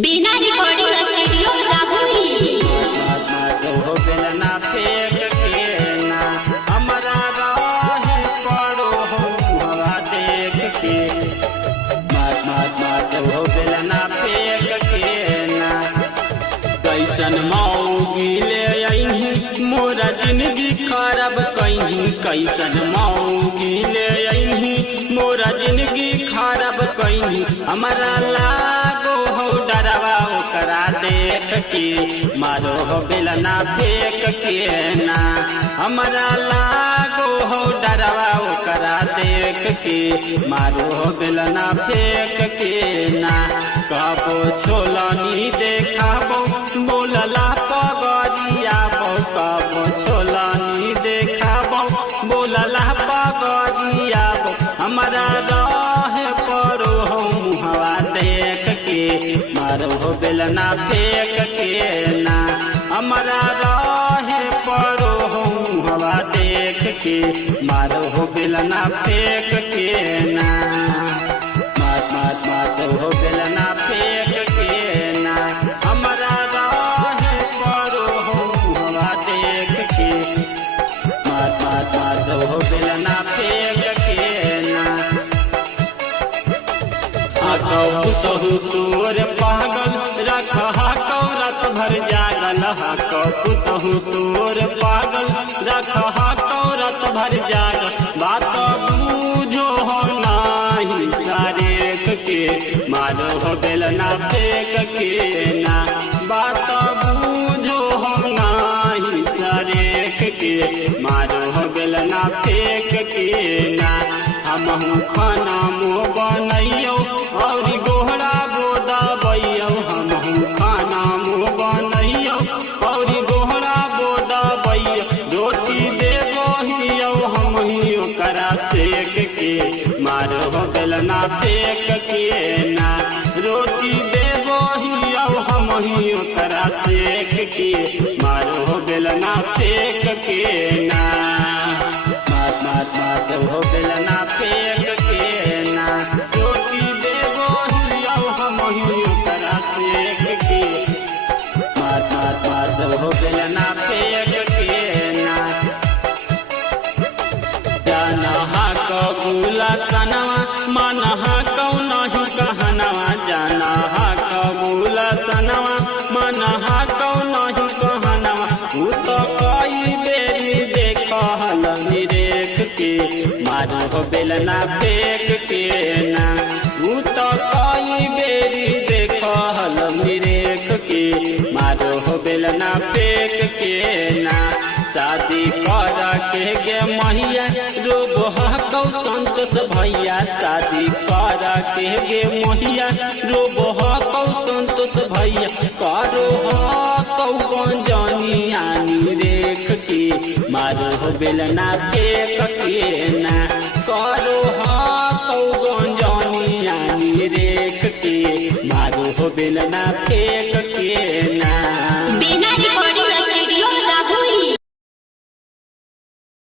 बिना recording studio राहुई हो बेलना फेंक के ना हमारा राह पड़ो हो हवा देख के मात हो बेलना फेंक के ना कैसन मौगी ले अइही मोरा जिंदगी खराब कहीं कैसन मौगी ले अइही मोरा जिंदगी खराब कहीं हमारा लागो हो डरवा ओकरा देख के मारो हो बेलना फेंक के ना हमारा लागो हो डरवा ओकरा देख के मारो हो बेलना फेंक के ना कबो छोलनी देखाबो बोलला पगरिया कबो छोलनी देखाबो बोलला पगरिया हमारा रह परो हो मुहवा देख के मारो हो बेलना फेंक के ना हमारा रह परो हो मुहवा देख के मारो हो बेलना फेंक के ना मात हो बेलना फेंक के ना हमारा रह परो हो मुहवा देख के मात हो बेलना फेंक के ना तहु तोर पागल रख रात भर जागल तहु तोर पागल रख रात भर जागल बात बूझो हो नाही सारेख के मारो हो बेलना फेंक के ना बात बूझो हो नाही सारेख के मारो हो बेलना फेंक के ना हम खाना मो बनैयो और गोहरा बोदा बैयो हम खाना मो बनैयो और गोहरा बोदा बैयो रोटी देबो हियो हम ही ओकरा सेक के मारो हो बेलना फेंक के ना रोटी देबो हियो हम ही ओकरा सेक के मारो हो बेलना फेंक के ना मात हो बेलना फेंक के ना रोटी देबो हियो हम ही ओकरा सेक के मात हो बेलना फेंक के ना जाना कबूला सनवा मनहा कौनहु कहनवा जाना कबूला सनवा मनहा कौनहु कहनवा उ तो कई बेरी देखल निरेख के मारो हो बेलना फेंक के ना उ तो कई बेरी देखल निरेख के मारो हो बेलना फेंक के ना शादी कर के गे महिया रोबो हकौ संतोष भैया शादी कर के गे महिया रोबो हकौ संतोष भैया करो हकौ गंजनिया निरेख के मारो हो बेलना फेंक के ना करो हकौ गंजनिया निरेख के मारो हो बेलना फेंक के ना।